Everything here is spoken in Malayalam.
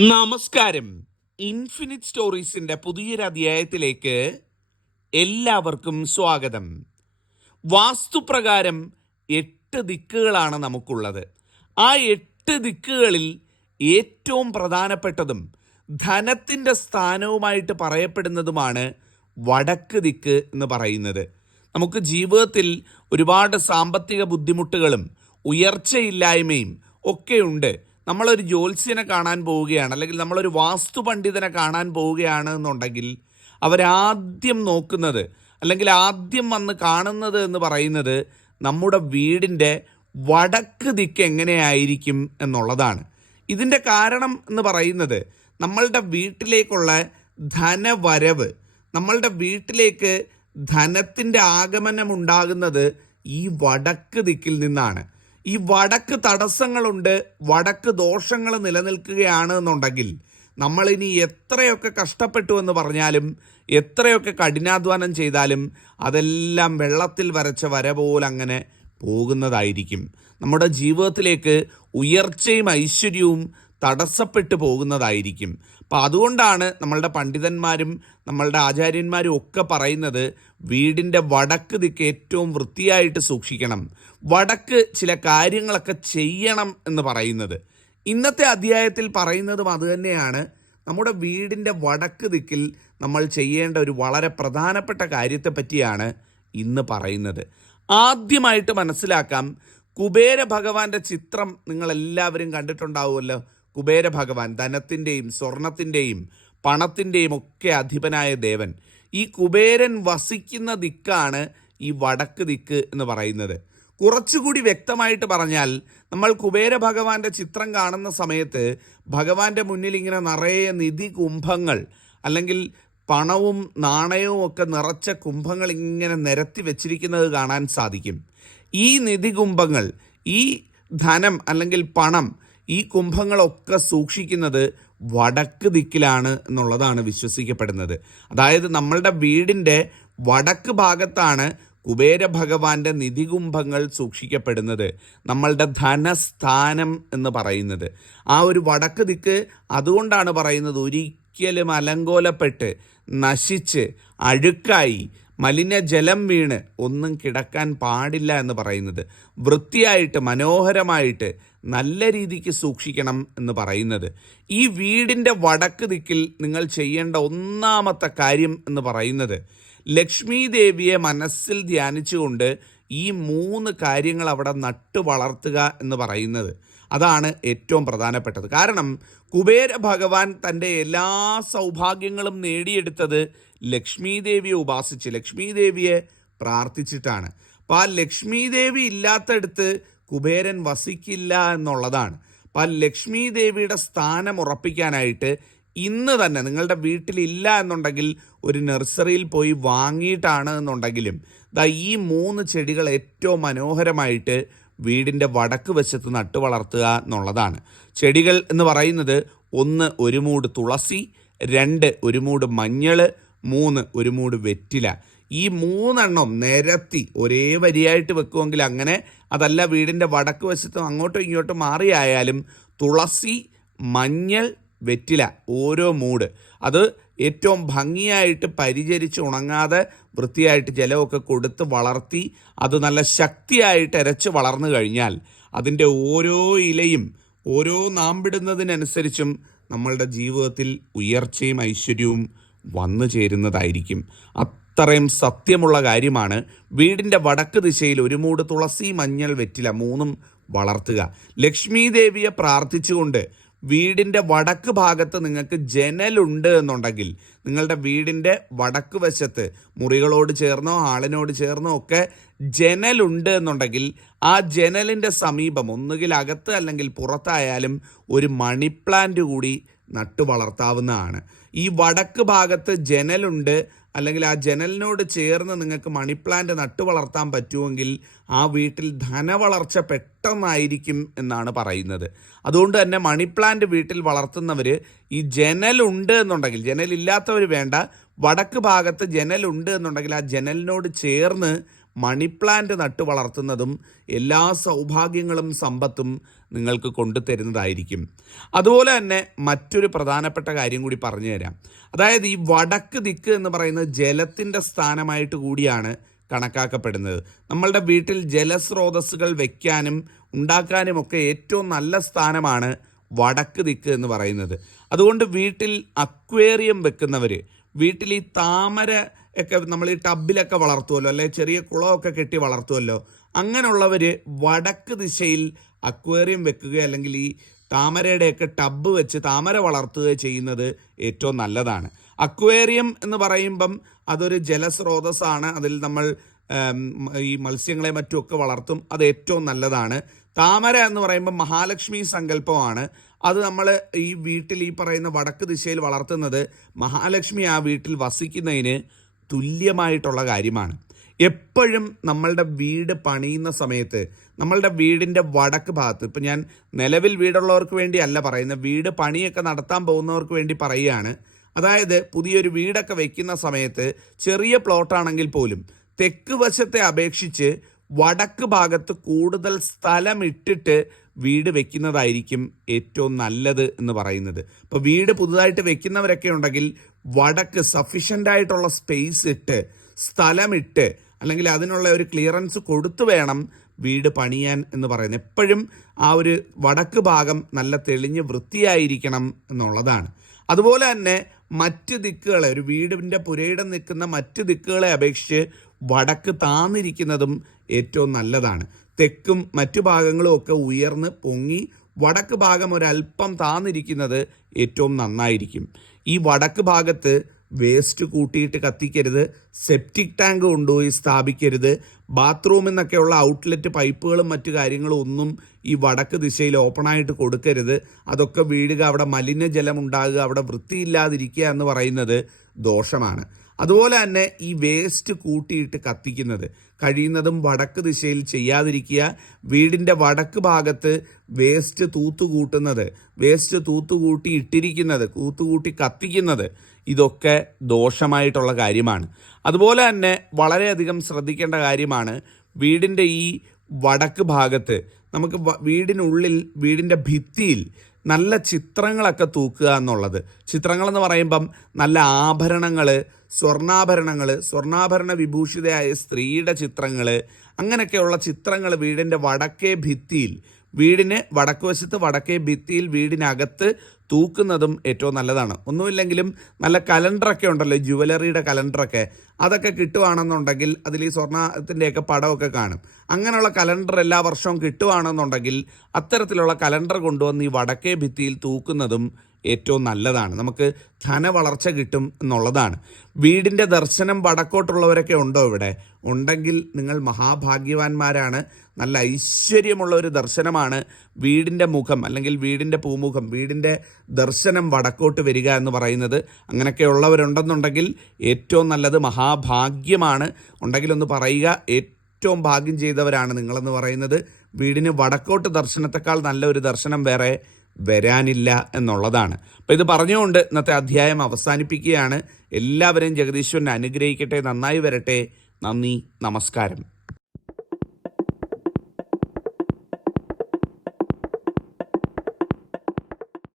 നമസ്കാരം. ഇൻഫിനിറ്റ് സ്റ്റോറീസിന്റെ പുതിയൊരു അധ്യായത്തിലേക്ക് എല്ലാവർക്കും സ്വാഗതം. വാസ്തുപ്രകാരം എട്ട് ദിക്കുകളാണ് നമുക്കുള്ളത്. ആ എട്ട് ദിക്കുകളിൽ ഏറ്റവും പ്രധാനപ്പെട്ടതും ധനത്തിന്റെ സ്ഥാനവുമായിട്ട് പറയപ്പെടുന്നതുമാണ് വടക്ക് ദിക്ക് എന്ന് പറയുന്നത്. നമുക്ക് ജീവിതത്തിൽ ഒരുപാട് സാമ്പത്തിക ബുദ്ധിമുട്ടുകളും ഉയർച്ചയില്ലായ്മയും ഒക്കെയുണ്ട് നമ്മളൊരു ജ്യോത്സ്യനെ കാണാൻ പോവുകയാണ് അല്ലെങ്കിൽ നമ്മളൊരു വാസ്തു പണ്ഡിതനെ കാണാൻ പോവുകയാണ് എന്നുണ്ടെങ്കിൽ അവരാദ്യം നോക്കുന്നത് അല്ലെങ്കിൽ ആദ്യം വന്ന് കാണുന്നത് എന്ന് പറയുന്നത് നമ്മുടെ വീടിന്റെ വടക്ക് ദിക്ക് എങ്ങനെയായിരിക്കും എന്നുള്ളതാണ്. ഇതിന്റെ കാരണം എന്ന് പറയുന്നത് നമ്മളുടെ വീട്ടിലേക്കുള്ള ധനവരവ് നമ്മളുടെ വീട്ടിലേക്ക് ധനത്തിന്റെ ആഗമനം ഉണ്ടാകുന്നത് ഈ വടക്ക് ദിക്കിൽ നിന്നാണ്. ഈ വടക്ക് തടസ്സങ്ങളുണ്ട് വടക്ക് ദോഷങ്ങൾ നിലനിൽക്കുകയാണ് എന്നുണ്ടെങ്കിൽ നമ്മളിനി എത്രയൊക്കെ കഷ്ടപ്പെട്ടു എന്ന് പറഞ്ഞാലും എത്രയൊക്കെ കഠിനാധ്വാനം ചെയ്താലും അതെല്ലാം വെള്ളത്തിൽ വരച്ച വര പോലെ അങ്ങനെ പോകുന്നതായിരിക്കും. നമ്മുടെ ജീവിതത്തിലേക്ക് ഉയർച്ചയും ഐശ്വര്യവും തടസ്സപ്പെട്ടു പോകുന്നതായിരിക്കും. അപ്പം അതുകൊണ്ടാണ് നമ്മളുടെ പണ്ഡിതന്മാരും നമ്മളുടെ ആചാര്യന്മാരും ഒക്കെ പറയുന്നത് വീടിന്റെ വടക്ക് ദിക്ക് ഏറ്റവും വൃത്തിയായിട്ട് സൂക്ഷിക്കണം. വടക്ക് ചില കാര്യങ്ങളൊക്കെ ചെയ്യണം എന്ന് പറയുന്നത്. ഇന്നത്തെ അധ്യായത്തിൽ പറയുന്നതും അതുതന്നെയാണ് നമ്മുടെ വീടിന്റെ വടക്ക് ദിക്കിൽ നമ്മൾ ചെയ്യേണ്ട ഒരു വളരെ പ്രധാനപ്പെട്ട കാര്യത്തെ പറ്റിയാണ് ഇന്ന് പറയുന്നത്. ആദ്യമായിട്ട് മനസ്സിലാക്കാം കുബേര ഭഗവാന്റെ ചിത്രം നിങ്ങളെല്ലാവരും കണ്ടിട്ടുണ്ടാവുമല്ലോ. കുബേര ഭഗവാൻ ധനത്തിന്റെയും സ്വർണത്തിന്റെയും പണത്തിന്റെയും ഒക്കെ അധിപനായ ദേവൻ. ഈ കുബേരൻ വസിക്കുന്ന ദിക്കാണ് ഈ വടക്ക് ദിക്ക് എന്ന് പറയുന്നത്. കുറച്ചുകൂടി വ്യക്തമായിട്ട് പറഞ്ഞാൽ നമ്മൾ കുബേര ഭഗവാന്റെ ചിത്രം കാണുന്ന സമയത്ത് ഭഗവാന്റെ മുന്നിൽ ഇങ്ങനെ നിറയെ നിധി കുംഭങ്ങൾ അല്ലെങ്കിൽ പണവും നാണയവും ഒക്കെ നിറച്ച കുംഭങ്ങൾ ഇങ്ങനെ നിരത്തി വെച്ചിരിക്കുന്നത് കാണാൻ സാധിക്കും. ഈ നിധി കുംഭങ്ങൾ ഈ ധനം അല്ലെങ്കിൽ പണം ഈ കുംഭങ്ങളൊക്കെ സൂക്ഷിക്കുന്നത് വടക്ക് ദിക്കിലാണ് എന്നുള്ളതാണ് വിശ്വസിക്കപ്പെടുന്നത്. അതായത് നമ്മളുടെ വീടിന്റെ വടക്ക് ഭാഗത്താണ് കുബേര ഭഗവാന്റെ നിധികുംഭങ്ങൾ സൂക്ഷിക്കപ്പെടുന്നത്. നമ്മളുടെ ധനസ്ഥാനം എന്ന് പറയുന്നത്. ആ ഒരു വടക്ക് ദിക്ക് അതുകൊണ്ടാണ് പറയുന്നത് ഒരിക്കലും അലങ്കോലപ്പെട്ട് നശിച്ച് അഴുക്കായി മലിനജലം വീണ് ഒന്നും കിടക്കാൻ പാടില്ല എന്ന് പറയുന്നത്. വൃത്തിയായിട്ട് മനോഹരമായിട്ട് നല്ല രീതിക്ക് സൂക്ഷിക്കണം എന്ന് പറയുന്നത്. ഈ വീടിന്റെ വടക്ക് ദിക്കിൽ നിങ്ങൾ ചെയ്യേണ്ട ഒന്നാമത്തെ കാര്യം എന്ന് പറയുന്നത് ലക്ഷ്മി ദേവിയെ മനസ്സിൽ ധ്യാനിച്ചുകൊണ്ട് ഈ മൂന്ന് കാര്യങ്ങൾ അവിടെ നട്ടു വളർത്തുക എന്ന് പറയുന്നത്. അതാണ് ഏറ്റവും പ്രധാനപ്പെട്ടത്. കാരണം കുബേര ഭഗവാൻ തന്റെ എല്ലാ സൗഭാഗ്യങ്ങളും നേടിയെടുത്തത് ലക്ഷ്മി ദേവിയെ ഉപാസിച്ച് ലക്ഷ്മി ദേവിയെ പ്രാർത്ഥിച്ചിട്ടാണ്. അപ്പോൾ ആ ലക്ഷ്മി ദേവി ഇല്ലാത്തടുത്ത് കുബേരൻ വസിക്കില്ല എന്നുള്ളതാണ്. അപ്പം ആ ലക്ഷ്മി ദേവിയുടെ സ്ഥാനം ഉറപ്പിക്കാനായിട്ട് ഇന്ന് തന്നെ നിങ്ങളുടെ വീട്ടിലില്ല എന്നുണ്ടെങ്കിൽ ഒരു നഴ്സറിയിൽ പോയി വാങ്ങിയിട്ടാണ് എന്നുണ്ടെങ്കിലും ദാ ഈ മൂന്ന് ചെടികൾ ഏറ്റവും മനോഹരമായിട്ട് വീടിന്റെ വടക്ക് വശത്ത് നട്ടു വളർത്തുക എന്നുള്ളതാണ്. ചെടികൾ എന്ന് പറയുന്നത് ഒന്ന് ഒരു മൂട് തുളസി രണ്ട് ഒരു മൂട് മഞ്ഞൾ മൂന്ന് ഒരു മൂട് വെറ്റില. ഈ മൂന്നെണ്ണം നിരത്തി ഒരേ വരിയായിട്ട് വെക്കുമെങ്കിൽ അങ്ങനെ അതല്ല വീടിന്റെ വടക്ക് വശത്തും അങ്ങോട്ടും ഇങ്ങോട്ടും മാറിയായാലും തുളസി മഞ്ഞൾ വെറ്റില ഓരോ മൂട്. അത് ഏറ്റവും ഭംഗിയായിട്ട് പരിചരിച്ച് ഉണങ്ങാതെ വൃത്തിയായിട്ട് ജലമൊക്കെ കൊടുത്ത് വളർത്തി അത് നല്ല ശക്തിയായിട്ട് ഇരച്ച് വളർന്നു കഴിഞ്ഞാൽ അതിന്റെ ഓരോ ഇലയും ഓരോ നാമ്പിടുന്നതിനനുസരിച്ചും നമ്മളുടെ ജീവിതത്തിൽ ഉയർച്ചയും ഐശ്വര്യവും വന്നു ചേരുന്നതായിരിക്കും. അത്രയും സത്യമുള്ള കാര്യമാണ്. വീടിന്റെ വടക്ക് ദിശയിൽ ഒരു മൂട് തുളസി മഞ്ഞൾ വെറ്റില മൂന്നും വളർത്തുക. ലക്ഷ്മി ദേവിയെ പ്രാർത്ഥിച്ചുകൊണ്ട് വീടിന്റെ വടക്ക് ഭാഗത്ത് നിങ്ങൾക്ക് ജനലുണ്ട് എന്നുണ്ടെങ്കിൽ നിങ്ങളുടെ വീടിന്റെ വടക്ക് വശത്ത് മുറികളോട് ചേർന്നോ ഹാളിനോട് ചേർന്നോ ഒക്കെ ജനലുണ്ട് എന്നുണ്ടെങ്കിൽ ആ ജനലിന്റെ സമീപം ഒന്നുകിൽ അകത്ത് അല്ലെങ്കിൽ പുറത്തായാലും ഒരു മണി പ്ലാന്റ് കൂടി നട്ടു വളർത്താവുന്നതാണ് ഈ വടക്ക് ഭാഗത്ത് ജനലുണ്ട് അല്ലെങ്കിൽ ആ ജനലിനോട് ചേർന്ന് നിങ്ങൾക്ക് മണി പ്ലാന്റ് നട്ടു വളർത്താൻ പറ്റുമെങ്കിൽ ആ വീട്ടിൽ ധനവളർച്ച പെട്ടെന്നായിരിക്കും എന്നാണ് പറയുന്നത്. അതുകൊണ്ട് തന്നെ മണി പ്ലാന്റ് വീട്ടിൽ വളർത്തുന്നവർ ഈ ജനലുണ്ട് എന്നുണ്ടെങ്കിൽ ജനലില്ലാത്തവർ വേണ്ട വടക്ക് ഭാഗത്ത് ജനലുണ്ട് എന്നുണ്ടെങ്കിൽ ആ ജനലിനോട് ചേർന്ന് മണി പ്ലാന്റ് നട്ട് വളർത്തുന്നതും എല്ലാ സൗഭാഗ്യങ്ങളും സമ്പത്തും നിങ്ങൾക്ക് കൊണ്ടുതരുന്നതായിരിക്കും അതുപോലെ തന്നെ മറ്റൊരു പ്രധാനപ്പെട്ട കാര്യം കൂടി പറഞ്ഞു തരാം. അതായത് ഈ വടക്ക് ദിക്ക് എന്ന് പറയുന്നത് ജലത്തിന്റെ സ്ഥാനമായിട്ട് കൂടിയാണ് കണക്കാക്കപ്പെടുന്നത്. നമ്മളുടെ വീട്ടിൽ ജലസ്രോതസ്സുകൾ വയ്ക്കാനും ഉണ്ടാക്കാനും ഒക്കെ ഏറ്റവും നല്ല സ്ഥാനമാണ് വടക്ക് ദിക്ക് എന്ന് പറയുന്നത്. അതുകൊണ്ട് വീട്ടിൽ അക്വേറിയം വെക്കുന്നവർ വീട്ടിൽ ഈ താമര ഒക്കെ നമ്മൾ ഈ ടബിലൊക്കെ വളർത്തുമല്ലോ അല്ലെ? ചെറിയ കുളമൊക്കെ കെട്ടി വളർത്തുമല്ലോ അങ്ങനെയുള്ളവർ വടക്ക് ദിശയിൽ അക്വേറിയം വെക്കുക അല്ലെങ്കിൽ ഈ താമരയുടെയൊക്കെ ടബ് വെച്ച് താമര വളർത്തുക ചെയ്യുന്നത് ഏറ്റവും നല്ലതാണ്. അക്വേറിയം എന്ന് പറയുമ്പം അതൊരു ജലസ്രോതസ്സാണ്. അതിൽ നമ്മൾ ഈ മത്സ്യങ്ങളെ മറ്റുമൊക്കെ വളർത്തും. അത് ഏറ്റവും നല്ലതാണ്. താമര എന്ന് പറയുമ്പോൾ മഹാലക്ഷ്മി സങ്കല്പമാണ്. അത് നമ്മൾ ഈ വീട്ടിൽ ഈ പറയുന്ന വടക്ക് ദിശയിൽ വളർത്തുന്നത് മഹാലക്ഷ്മി ആ വീട്ടിൽ വസിക്കുന്നതിന് തുല്യമായിട്ടുള്ള കാര്യമാണ്. എപ്പോഴും നമ്മളുടെ വീട് പണിയുന്ന സമയത്ത് നമ്മളുടെ വീടിന്റെ വടക്ക് ഭാഗത്ത് ഇപ്പം ഞാൻ നിലവിൽ വീടുള്ളവർക്ക് വേണ്ടി അല്ല പറയുന്നത് വീട് പണിയൊക്കെ നടത്താൻ പോകുന്നവർക്ക് വേണ്ടി പറയുകയാണ്. അതായത് പുതിയൊരു വീടൊക്കെ വയ്ക്കുന്ന സമയത്ത് ചെറിയ പ്ലോട്ടാണെങ്കിൽ പോലും തെക്ക് വശത്തെ അപേക്ഷിച്ച് വടക്ക് ഭാഗത്ത് കൂടുതൽ സ്ഥലം ഇട്ടിട്ട് വീട് വെക്കുന്നതായിരിക്കും ഏറ്റവും നല്ലത് എന്ന് പറയുന്നത്. ഇപ്പോൾ വീട് പുതുതായിട്ട് വെക്കുന്നവരൊക്കെ ഉണ്ടെങ്കിൽ വടക്ക് സഫീഷ്യന്റ് ആയിട്ടുള്ള സ്പേസ് ഇട്ട് സ്ഥലമിട്ട് അല്ലെങ്കിൽ അതിനുള്ള ഒരു ക്ലിയറൻസ് കൊടുത്തു വേണം വീട് പണിയാൻ എന്ന് പറയുന്നത്. എപ്പോഴും ആ ഒരു വടക്ക് ഭാഗം നല്ല തെളിഞ്ഞ് വൃത്തിയായിരിക്കണം എന്നുള്ളതാണ്. അതുപോലെ തന്നെ മറ്റ് ദിക്കുകളെ ഒരു വീടിന്റെ പുരയിടം നിൽക്കുന്ന മറ്റ് ദിക്കുകളെ അപേക്ഷിച്ച് വടക്ക് താന്നിരിക്കുന്നതും ഏറ്റവും നല്ലതാണ്. തെക്കും മറ്റു ഭാഗങ്ങളും ഒക്കെ ഉയർന്ന് പൊങ്ങി വടക്ക് ഭാഗം ഒരല്പം താന്നിരിക്കുന്നത് ഏറ്റവും നന്നായിരിക്കും. ഈ വടക്ക് ഭാഗത്ത് വേസ്റ്റ് കൂട്ടിയിട്ട് കത്തിക്കരുത് സെപ്റ്റിക് ടാങ്ക് കൊണ്ടുപോയി സ്ഥാപിക്കരുത് ബാത്റൂമിൽ നിന്നൊക്കെയുള്ള ഔട്ട്ലെറ്റ് പൈപ്പുകളും മറ്റു കാര്യങ്ങളും ഒന്നും ഈ വടക്ക് ദിശയിൽ ഓപ്പണായിട്ട് കൊടുക്കരുത്. അതൊക്കെ വീഴുക അവിടെ മലിനജലം ഉണ്ടാകുക അവിടെ വൃത്തിയില്ലാതിരിക്കുക എന്ന് പറയുന്നത് ദോഷമാണ്. അതുപോലെ തന്നെ ഈ വേസ്റ്റ് കൂട്ടിയിട്ട് കത്തിക്കുന്നത് കഴിയുന്നതും വടക്ക് ദിശയിൽ ചെയ്യാതിരിക്കുക വീടിന്റെ വടക്ക് ഭാഗത്ത് വേസ്റ്റ് തൂത്തുകൂട്ടുന്നത് വേസ്റ്റ് തൂത്തുകൂട്ടി ഇട്ടിരിക്കുന്നത് തൂത്തുകൂട്ടി കത്തിക്കുന്നത് ഇതൊക്കെ ദോഷമായിട്ടുള്ള കാര്യമാണ്. അതുപോലെ തന്നെ വളരെയധികം ശ്രദ്ധിക്കേണ്ട കാര്യമാണ് വീടിന്റെ ഈ വടക്ക് ഭാഗത്ത് നമുക്ക് വീടിനുള്ളിൽ വീടിന്റെ ഭിത്തിയിൽ നല്ല ചിത്രങ്ങളൊക്കെ തൂക്കുക എന്നുള്ളത്. ചിത്രങ്ങളെന്ന് പറയുമ്പം നല്ല ആഭരണങ്ങൾ സ്വർണാഭരണങ്ങൾ സ്വർണാഭരണ വിഭൂഷിതയായ സ്ത്രീയുടെ ചിത്രങ്ങൾ അങ്ങനെയൊക്കെയുള്ള ചിത്രങ്ങൾ വീടിന്റെ വടക്കേ ഭിത്തിയിൽ വീടിന് വടക്ക് വശത്ത് വടക്കേ ഭിത്തിയിൽ വീടിനകത്ത് തൂക്കുന്നതും ഏറ്റവും നല്ലതാണ്. ഒന്നുമില്ലെങ്കിലും നല്ല കലണ്ടറൊക്കെ ഉണ്ടല്ലോ ജുവലറിയുടെ കലണ്ടറൊക്കെ. അതൊക്കെ കിട്ടുവാണെന്നുണ്ടെങ്കിൽ അതിൽ ഈ സ്വർണത്തിന്റെയൊക്കെ പടമൊക്കെ കാണും. അങ്ങനെയുള്ള കലണ്ടർ എല്ലാ വർഷവും കിട്ടുവാണെന്നുണ്ടെങ്കിൽ അത്തരത്തിലുള്ള കലണ്ടർ കൊണ്ടുവന്ന് ഈ വടക്കേ ഭിത്തിയിൽ തൂക്കുന്നതും ഏറ്റവും നല്ലതാണ്. നമുക്ക് ധനവളർച്ച കിട്ടും എന്നുള്ളതാണ്. വീടിന്റെ ദർശനം വടക്കോട്ടുള്ളവരൊക്കെ ഉണ്ടോ ഇവിടെ? ഉണ്ടെങ്കിൽ നിങ്ങൾ മഹാഭാഗ്യവാന്മാരാണ്. നല്ല ഐശ്വര്യമുള്ള ഒരു ദർശനമാണ് വീടിന്റെ മുഖം അല്ലെങ്കിൽ വീടിന്റെ പൂമുഖം വീടിന്റെ ദർശനം വടക്കോട്ട് വരിക എന്ന് പറയുന്നത്. അങ്ങനെയൊക്കെ ഉള്ളവരുണ്ടെന്നുണ്ടെങ്കിൽ ഏറ്റവും നല്ലത് മഹാഭാഗ്യമാണ്. ഉണ്ടെങ്കിൽ ഒന്ന് പറയുക ഏറ്റവും ഭാഗ്യം ചെയ്തവരാണ് നിങ്ങളെന്ന് പറയുന്നത്. വീടിന് വടക്കോട്ട് ദർശനത്തെക്കാൾ നല്ലൊരു ദർശനം വേറെ വരാനില്ല എന്നുള്ളതാണ്. അപ്പോൾ ഇത് പറഞ്ഞുകൊണ്ട് ഇന്നത്തെ അധ്യായം അവസാനിപ്പിക്കുകയാണ്. എല്ലാവരെയും ജഗദീശ്വരൻ അനുഗ്രഹിക്കട്ടെ നന്നായി വരട്ടെ. നന്ദി നമസ്കാരം.